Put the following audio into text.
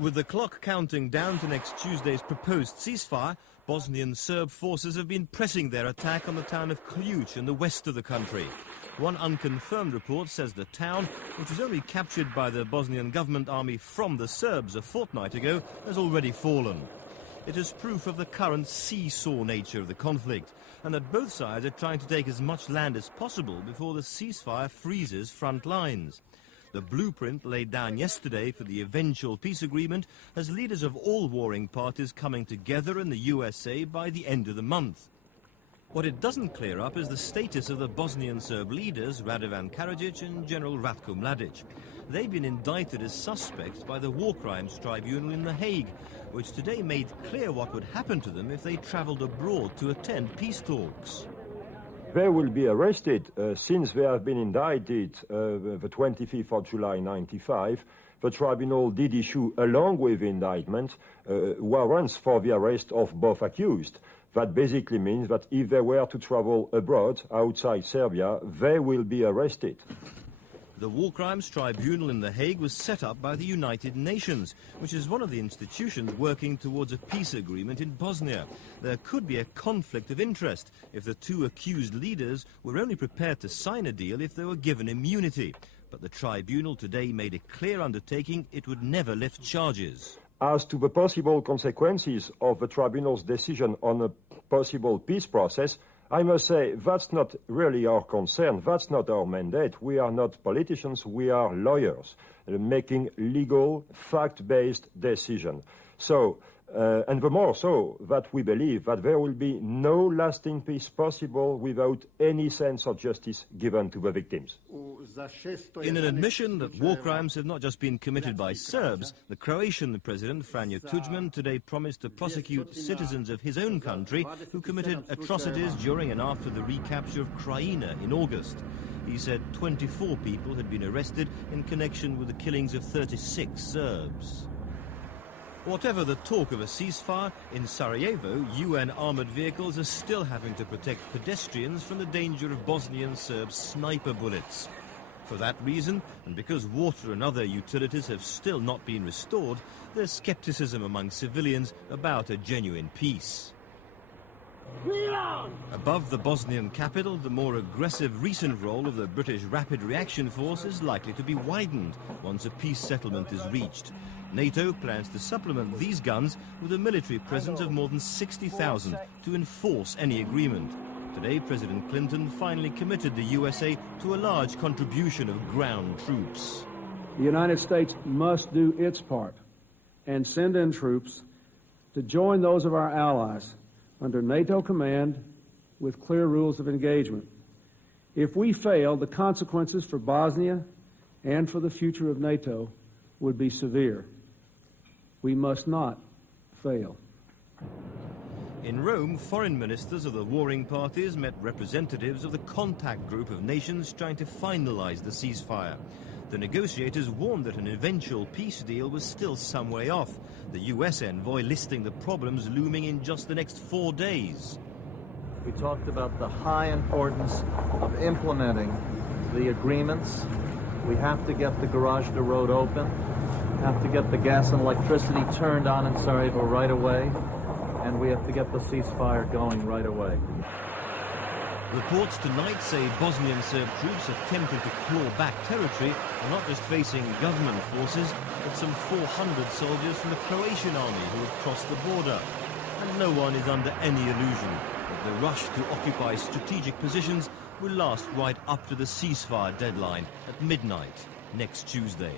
With the clock counting down to next Tuesday's proposed ceasefire, Bosnian Serb forces have been pressing their attack on the town of Ključ in the west of the country. One unconfirmed report says the town, which was only captured by the Bosnian government army from the Serbs a fortnight ago, has already fallen. It is proof of the current seesaw nature of the conflict, and that both sides are trying to take as much land as possible before the ceasefire freezes front lines. The blueprint laid down yesterday for the eventual peace agreement has leaders of all warring parties coming together in the USA by the end of the month. What it doesn't clear up is the status of the Bosnian Serb leaders Radovan Karadzic and General Ratko Mladic. They've been indicted as suspects by the War Crimes Tribunal in The Hague, which today made clear what would happen to them if they travelled abroad to attend peace talks. They will be arrested since they have been indicted the 25th of July 1995. The tribunal did issue, along with the indictment, warrants for the arrest of both accused. That basically means that if they were to travel abroad, outside Serbia, they will be arrested. The War Crimes Tribunal in The Hague was set up by the United Nations, which is one of the institutions working towards a peace agreement in Bosnia. There could be a conflict of interest if the two accused leaders were only prepared to sign a deal if they were given immunity. But the tribunal today made a clear undertaking it would never lift charges. As to the possible consequences of the tribunal's decision on a possible peace process, I must say that's not really our concern, that's not our mandate. We are not politicians, we are lawyers making legal, fact-based decisions. So, and the more so that we believe that there will be no lasting peace possible without any sense of justice given to the victims. In an admission that war crimes have not just been committed by Serbs, the Croatian President Franjo Tudjman today promised to prosecute citizens of his own country who committed atrocities during and after the recapture of Krajina in August. He said 24 people had been arrested in connection with the killings of 36 Serbs. Whatever the talk of a ceasefire, in Sarajevo, UN armoured vehicles are still having to protect pedestrians from the danger of Bosnian Serb sniper bullets. For that reason, and because water and other utilities have still not been restored, there's scepticism among civilians about a genuine peace. Above the Bosnian capital, the more aggressive recent role of the British Rapid Reaction Force is likely to be widened once a peace settlement is reached. NATO plans to supplement these guns with a military presence of more than 60,000 to enforce any agreement. Today, President Clinton finally committed the USA to a large contribution of ground troops. The United States must do its part and send in troops to join those of our allies under NATO command with clear rules of engagement. If we fail, the consequences for Bosnia and for the future of NATO would be severe. We must not fail. In Rome, foreign ministers of the warring parties met representatives of the contact group of nations trying to finalize the ceasefire. The negotiators warned that an eventual peace deal was still some way off, the US envoy listing the problems looming in just the next 4 days. We talked about the high importance of implementing the agreements. We have to get the Gorazda road open, have to get the gas and electricity turned on in Sarajevo right away, and we have to get the ceasefire going right away. Reports tonight say Bosnian Serb troops attempting to claw back territory are not just facing government forces, but some 400 soldiers from the Croatian army who have crossed the border. And no one is under any illusion that the rush to occupy strategic positions will last right up to the ceasefire deadline at midnight next Tuesday.